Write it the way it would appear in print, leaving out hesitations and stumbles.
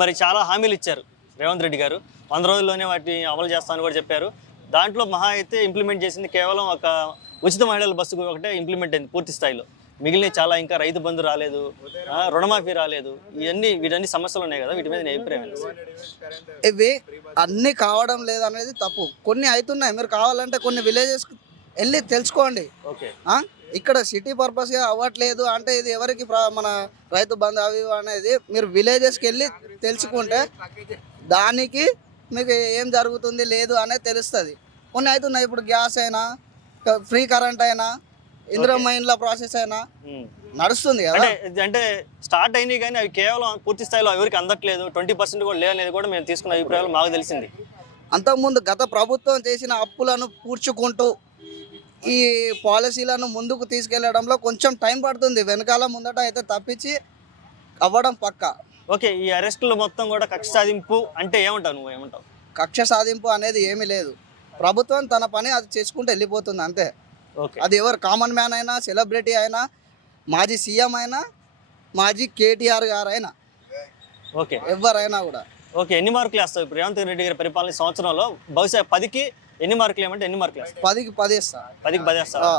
మరి చాలా హామీలు ఇచ్చారు రేవంత్ రెడ్డి గారు. 100 రోజుల్లోనే వాటిని అమలు చేస్తామని కూడా చెప్పారు. దాంట్లో మహా అయితే ఇంప్లిమెంట్ చేసింది కేవలం ఒక ఉచిత మహిళల బస్సు ఒకటే ఇంప్లిమెంట్ అయింది పూర్తి స్థాయిలో. మిగిలిన చాలా ఇంకా రైతు బంధు రాలేదు, రుణమాఫీ రాలేదు. వీటన్ని సమస్యలు ఉన్నాయి కదా, వీటి మీద నీ అభిప్రాయం ఏంటి? ఇవి అన్నీ కావడం లేదనేది తప్పు. కొన్ని అవుతున్నాయి. మీరు కావాలంటే కొన్ని విలేజెస్కి వెళ్ళి తెలుసుకోండి. ఓకే. ఇక్కడ సిటీ పర్పస్గా అవ్వట్లేదు అంటే ఇది ఎవరికి మన రైతు బంధు అవి ఇవి అనేది మీరు విలేజెస్కి వెళ్ళి తెలుసుకుంటే దానికి మీకు ఏం జరుగుతుంది లేదు అనేది తెలుస్తుంది. కొన్ని అవుతున్నాయి. ఇప్పుడు గ్యాస్ అయినా, ఫ్రీ కరెంట్ అయినా, ఇందిరమ్మ ఇండ్ల ప్రాసెస్ అయినా నడుస్తుంది కదా. అంటే స్టార్ట్ అయినాయి కానీ అవి కేవలం పూర్తి స్థాయిలో ఎవరికి అందట్లేదు. 20% కూడా లేదనేది కూడా మేము తీసుకున్న అభిప్రాయాలు మాకు తెలిసింది. అంతకుముందు గత ప్రభుత్వం చేసిన అప్పులను పూడ్చుకుంటూ ఈ పాలసీలను ముందుకు తీసుకెళ్లడంలో కొంచెం టైం పడుతుంది. వెనకాల ముందట అయితే తప్పించి అవ్వడం పక్క. ఓకే. ఈ అరెస్టులు మొత్తం కూడా కక్ష సాధింపు అంటే ఏమంటావు, నువ్వు ఏమంటావు? కక్ష సాధింపు అనేది ఏమీ లేదు. ప్రభుత్వం తన పని అది చేసుకుంటూ వెళ్ళిపోతుంది అంతే. ఓకే. అది ఎవరు కామన్ మ్యాన్ అయినా, సెలబ్రిటీ అయినా, మాజీ సీఎం అయినా, మాజీ కేటీఆర్ గారు అయినా, ఓకే, ఎవరైనా కూడా. ఓకే. ఎన్ని మార్కులు వేస్తావు ఇప్పుడు రేవంత్ రెడ్డి గారి పరిపాలన సంవత్సరంలో? బహుశా 10కి ఎన్ని మార్కులు ఏమంటే ఎన్ని మార్కులు వేస్తావు? 10కి 10 ఇస్తా. 10కి 10 వేస్తావా?